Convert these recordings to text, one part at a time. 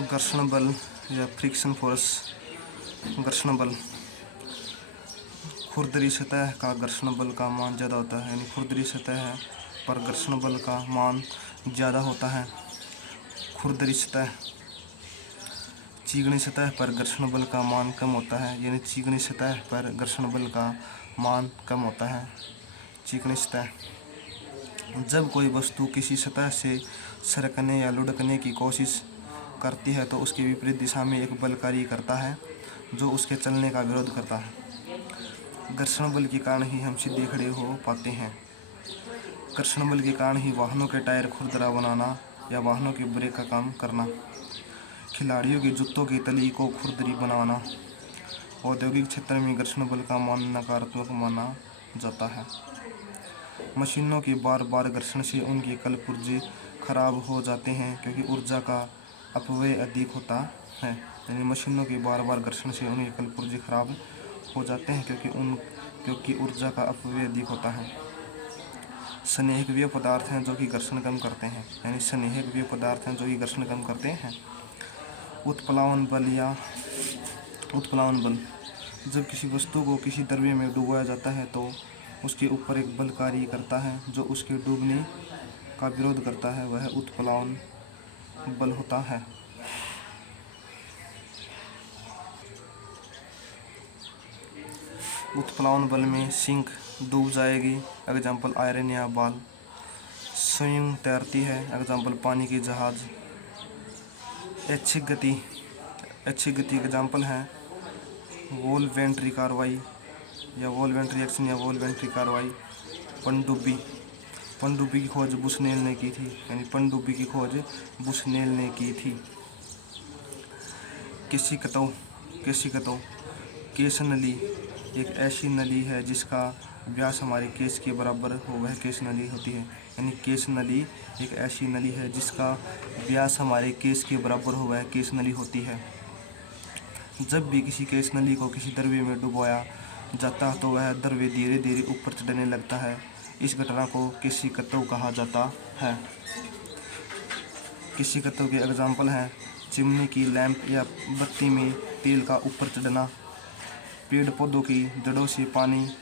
घर्षण बल या फ्रिक्शन फोर्स। घर्षण बल, खुरदरी सतह का घर्षण बल का मान ज़्यादा होता है, यानी खुरदरी सतह पर घर्षण बल का मान ज़्यादा होता है। खुरदरी सतह, चिकनी सतह पर घर्षण बल का मान कम होता है, यानी चिकनी सतह पर घर्षण बल का मान कम होता है। चिकनी सतह, जब कोई वस्तु किसी सतह से सरकने या लुढ़कने की कोशिश करती है तो उसके विपरीत दिशा में एक बल कार्य करता है जो उसके चलने का विरोध करता है। घर्षण बल के कारण ही हम सीधे खड़े हो पाते हैं। घर्षण बल के कारण ही वाहनों के टायर खुरदरा बनाना या वाहनों के ब्रेक का काम करना, खिलाड़ियों के जूतों की तली को खुरदरी बनाना। औद्योगिक क्षेत्र में घर्षण बल का मान नकारात्मक माना जाता है। मशीनों के बार बार घर्षण से उनके कल पुर्जे खराब हो जाते हैं क्योंकि ऊर्जा का अपव्यय अधिक होता है। यानी मशीनों के बार बार घर्षण से उनके कल पुर्जे खराब हो जाते हैं क्योंकि ऊर्जा का अपव्यय अधिक होता है। स्नेहक वे पदार्थ हैं जो कि घर्षण कम करते हैं, यानी स्नेहक वे पदार्थ हैं जो कि घर्षण कम करते हैं। उत्प्लावन बल या उत्प्लावन बल, जब किसी वस्तु को किसी द्रव्य में डुबोया जाता है तो उसके ऊपर एक बल कार्य करता है जो उसके डूबने का विरोध करता है, वह उत्प्लावन बल होता है। उत्प्लावन बल में सिंक डूब जाएगी, एग्जाम्पल आयरन या बाल। स्वयं तैरती है, एग्जाम्पल पानी के जहाज। ऐच्छिक गति एग्जाम्पल है वॉल्वेंट्री कार्रवाई या वॉल्वेंट्री एक्शन या वॉल्वेंट्री कार्रवाई। पनडुब्बी की खोज बुशनेल ने की थी, यानी पनडुब्बी की खोज बुशनेल ने की थी। केशिकतों, केश नली एक ऐसी नली है जिसका व्यास हमारे केश के बराबर हो, वह केश नली होती है। यानी केश नली एक ऐसी नली है जिसका व्यास हमारे केश के बराबर हो, वह केश नली होती है। जब भी किसी केश नली को किसी द्रव्य में डुबोया जाता है तो वह द्रव्य धीरे धीरे ऊपर चढ़ने लगता है। इस घटना को केशिकतों कहा जाता है। केशिकतों के एग्जाम्पल हैं चिमनी की लैंप या बत्ती में तेल का ऊपर चढ़ना, पेड़ पौधों की जड़ों से पानी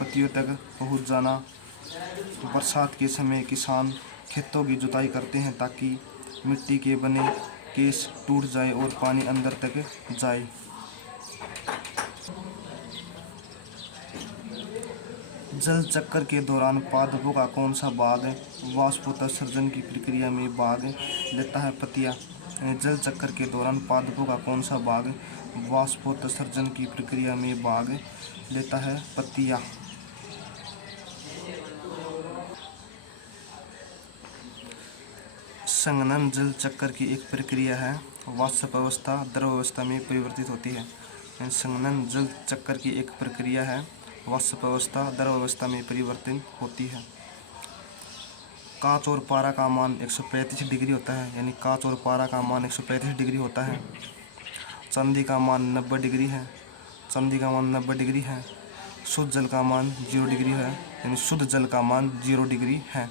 पत्तियों तक पहुंच जाना। बरसात के समय किसान खेतों की जुताई करते हैं ताकि मिट्टी के बने केस टूट जाए और पानी अंदर तक जाए। जल चक्र के दौरान पादपों का कौन सा भाग वाष्पोत्सर्जन की प्रक्रिया में भाग लेता है? पत्तियां। जल चक्र के दौरान पादपों का कौन सा भाग वाष्पोत्सर्जन की प्रक्रिया में भाग लेता है? पत्तियां। संघनन जल चक्र की एक प्रक्रिया है, वाष्प अवस्था द्रव अवस्था में परिवर्तित होती है। संघनन जल चक्र की एक प्रक्रिया है, वाष्प अवस्था द्रव अवस्था में परिवर्तित होती है। कांच और पारा का मान 135 डिग्री होता है, यानी कांच और पारा का मान 135 डिग्री होता है। चांदी का मान 90 डिग्री है, चांदी का मान 90 डिग्री है। शुद्ध जल का मान 0 डिग्री है, यानी शुद्ध जल का मान 0 डिग्री है।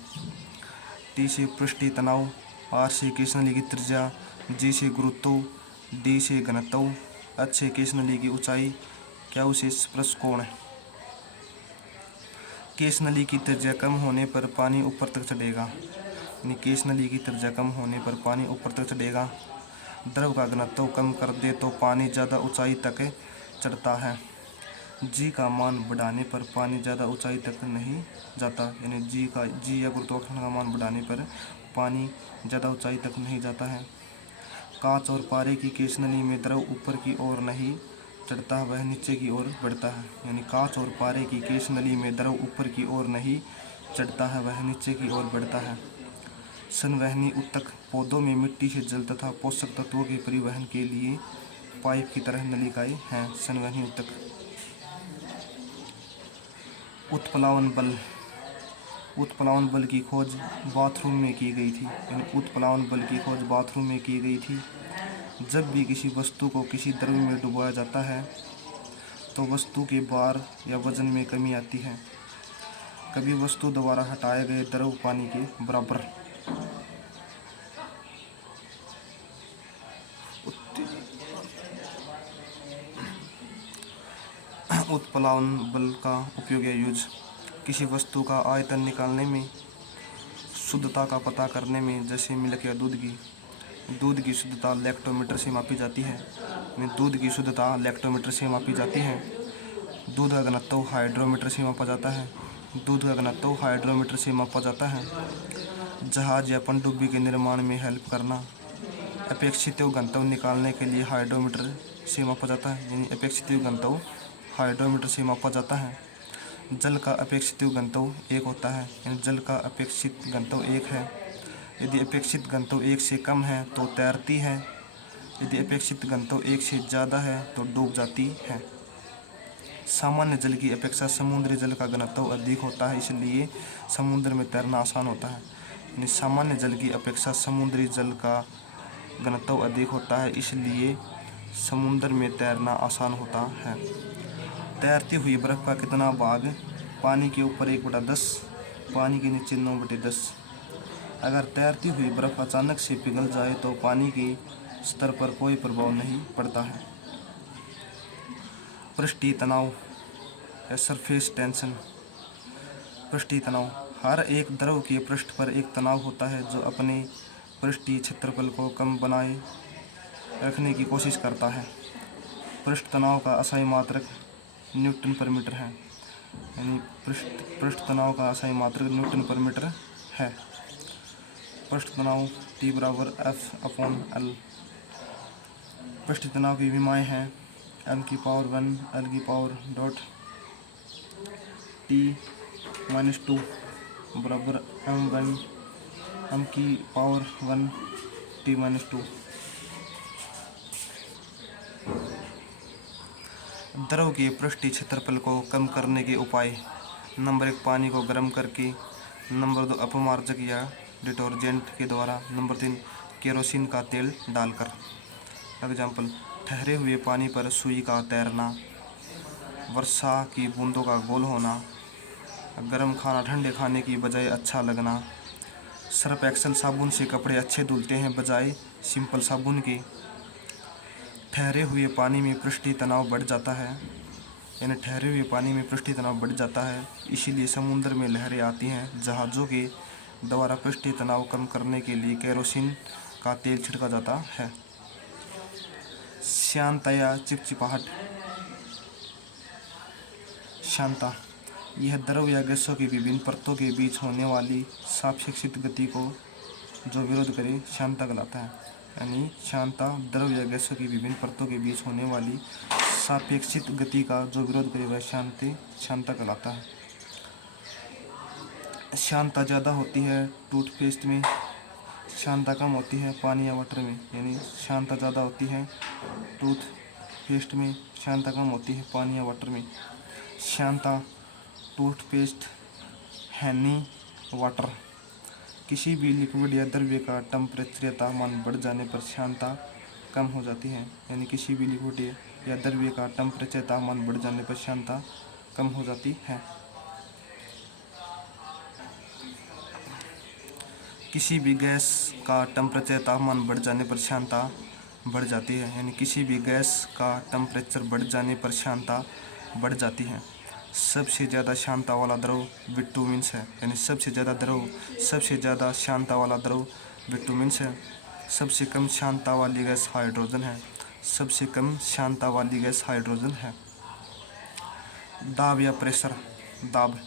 टी से पृष्ठीय तनाव, आर से केश नली की त्रिज्या, जी से गुरुत्व, डी से घनत्व, एच से केश नली की ऊंचाई, क्यू से स्पर्श कोण। केश नली की त्रिज्या कम होने पर पानी ऊपर तक चढ़ेगा, यानी केश नली की त्रिज्या कम होने पर पानी ऊपर तक चढ़ेगा। द्रव का घनत्व कम कर दे तो पानी ज़्यादा ऊंचाई तक चढ़ता है। जी का मान बढ़ाने पर पानी ज़्यादा ऊंचाई तक नहीं जाता, यानी जी या गुरुत्वाकर्षण का मान बढ़ाने पर पानी ज़्यादा ऊंचाई तक नहीं जाता है। कांच और पारे की केश नली में द्रव ऊपर की ओर नहीं चढ़ता, वह नीचे की ओर बढ़ता है। यानी कांच और पारे की केश नली में द्रव ऊपर की ओर नहीं चढ़ता है, वह नीचे की ओर बढ़ता है। संवहनी ऊतक पौधों में मिट्टी से जल तथा पोषक तत्वों के परिवहन के लिए पाइप की तरह नलिकाएं हैं। संवहनी ऊतक। उत्प्लावन बल की खोज बाथरूम में की गई थी, यानी उत्प्लावन बल की खोज बाथरूम में की गई थी। जब भी किसी वस्तु को किसी द्रव्य में डुबोया जाता है तो वस्तु के भार या वजन में कमी आती है। कभी वस्तु द्वारा हटाए गए द्रव पानी के बराबर उत्प्लावन बल का उपयोग या यूज, किसी वस्तु का आयतन निकालने में, शुद्धता का पता करने में, जैसे मिल्क या दूध की शुद्धता लैक्टोमीटर से मापी जाती है। दूध की शुद्धता लैक्टोमीटर से मापी जाती है। दूध का घनत्व हाइड्रोमीटर से मापा जाता है। दूध का घनत्व हाइड्रोमीटर से मापा जाता है। जहाज या पनडुब्बी के निर्माण में हेल्प करना, अपेक्षित घनत्व निकालने के लिए हाइड्रोमीटर से मापा जाता है, यानी अपेक्षित घनत्व हाइड्रोमीटर से मापा जाता है। जल का अपेक्षित घनत्व 1 होता है, यानी जल का अपेक्षित घनत्व 1 है। यदि अपेक्षित घनत्व 1 से कम है तो तैरती है। यदि अपेक्षित घनत्व 1 से ज़्यादा है तो डूब जाती है। सामान्य जल की अपेक्षा समुद्री जल का घनत्व अधिक होता है, इसलिए समुद्र में तैरना आसान होता है। यानी सामान्य जल की अपेक्षा समुद्री जल का घनत्व अधिक होता है, इसलिए समुद्र में तैरना आसान होता है। तैरती हुई बर्फ़ का कितना भाग पानी के ऊपर 1/10, पानी के नीचे 9/10। अगर तैरती हुई बर्फ़ अचानक से पिघल जाए तो पानी के स्तर पर कोई प्रभाव नहीं पड़ता है। पृष्ठीय तनाव या सरफेस टेंशन। पृष्ठीय तनाव, हर एक द्रव के पृष्ठ पर एक तनाव होता है जो अपने पृष्ठीय क्षेत्रफल को कम बनाए रखने की कोशिश करता है। पृष्ठ तनाव का असाई मात्रक न्यूटन पर मीटर है, यानी पृष्ठ तनाव का असाई मात्रक न्यूटन पर मीटर है। पृष्ठ तनाव T = F/L। पृष्ठ तनाव की विमाएँ हैं m⁻⁴ L⁻T-2 बराबर m⁻⁴ T-2। द्रव के पृष्ठीय क्षेत्रफल को कम करने के उपाय। नंबर 1, पानी को गर्म करके। नंबर 2, अपमार्जक या डिटर्जेंट के द्वारा। नंबर 3, केरोसिन का तेल डालकर। एग्जाम्पल, ठहरे हुए पानी पर सुई का तैरना, वर्षा की बूंदों का गोल होना, गर्म खाना ठंडे खाने की बजाय अच्छा लगना, सर्फ एक्सेल साबुन से कपड़े अच्छे धुलते हैं बजाय सिंपल साबुन के। ठहरे हुए पानी में पृष्ठीय तनाव बढ़ जाता है, यानी ठहरे हुए पानी में पृष्ठीय तनाव बढ़ जाता है, इसीलिए समुद्र में लहरें आती हैं। जहाज़ों के द्वारा पृष्ठीय तनाव कम करने के लिए केरोसिन का तेल छिड़का जाता है। श्यानता या चिपचिपाहट। श्यानता, यह द्रव या गैसों की विभिन्न परतों के बीच होने वाली सापेक्षिक गति को जो विरोध करे श्यानता कहलाता है। यानी श्यानता द्रव या गैसों की विभिन्न परतों के बीच होने वाली सापेक्षिक गति का जो विरोध करे वह श्यानता कहलाता है। श्यानता ज़्यादा होती है टूथपेस्ट में, श्यानता कम होती है पानी या वाटर में। यानी श्यानता ज़्यादा होती है टूथपेस्ट में, श्यानता कम होती है पानी या वाटर में। श्यानता टूथपेस्ट, हनी, वाटर। किसी भी लिक्विड या द्रव्य का टेम्परेचर या तापमान बढ़ जाने पर श्यानता कम हो जाती है। यानी किसी भी लिक्विड या द्रव्य का टेम्परेचर तापमान बढ़ जाने पर श्यानता कम हो जाती है। किसी भी गैस का टेम्परेचर तापमान बढ़ जाने पर श्यानता बढ़ जाती है। यानी किसी भी गैस का टेम्परेचर बढ़ जाने पर श्यानता बढ़ जाती है। सबसे ज़्यादा श्यानता वाला द्रव बिटुमिन्स है। यानी सबसे ज़्यादा श्यानता वाला द्रव बिटुमिन्स है। सबसे कम श्यानता वाली गैस हाइड्रोजन है। सबसे कम श्यानता वाली गैस हाइड्रोजन है। दाब या प्रेशर। दाब,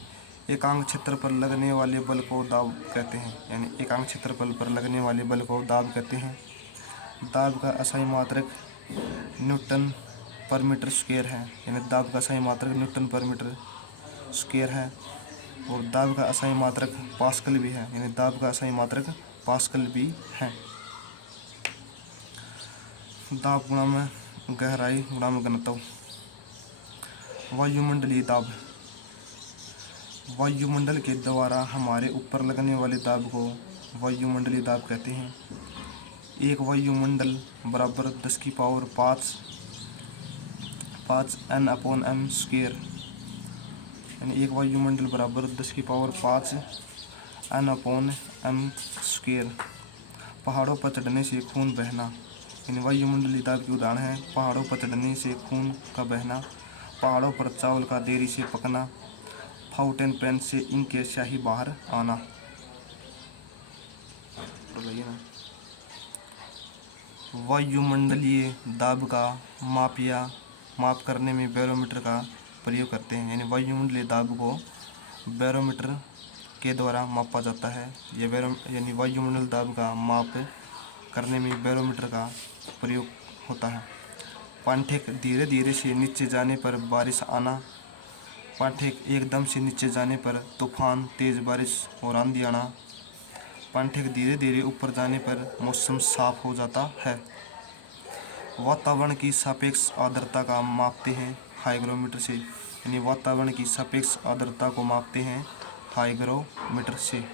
एकांक क्षेत्र पर लगने वाले बल को दाब कहते हैं। यानी एकांक क्षेत्रफल पर लगने वाले बल को दाब कहते हैं। दाब का असाई मात्रक न्यूटन पर मीटर स्क्वायर है। यानी दाब का असाई मात्रक न्यूटन पर मीटर स्क्वायर है। और दाब का असाई मात्रक पास्कल भी है। यानी दाब का असाई मात्रक पास्कल भी है। दाब गुणा में गहराई गुणा में घनत्व। वायुमंडलीय दाब, वायुमंडल के द्वारा हमारे ऊपर लगने वाले दाब को वायुमंडलीय दाब कहते हैं। एक वायुमंडल बराबर 10⁵ N/m स्क्वायर। यानी एक वायुमंडल बराबर 10⁵ N/m स्क्वायर। पहाड़ों पर चढ़ने से खून बहना। यानी वायुमंडलीय दाब के उदाहरण हैं पहाड़ों पर चढ़ने से खून का बहना, पहाड़ों पर चावल का देरी से पकना, फाउंटेन पेन से इंक के स्याही बाहर आना। बताइए ना। वायुमंडलीय दाब का माप करने में बैरोमीटर का प्रयोग करते हैं, यानी वायुमंडलीय दाब को बैरोमीटर के द्वारा मापा जाता है। यानी वायुमंडल दाब का माप करने में बैरोमीटर का प्रयोग होता है। पांठेक धीरे धीरे से नीचे जाने पर बारिश आना, पांठेक एकदम से नीचे जाने पर तूफान, तेज बारिश और आंधी आना, पांठेक धीरे धीरे ऊपर जाने पर मौसम साफ हो जाता है। वातावरण की सापेक्ष आर्द्रता का मापते हैं हाइग्रोमीटर से, यानी वातावरण की सापेक्ष आर्द्रता को मापते हैं हाइग्रोमीटर से।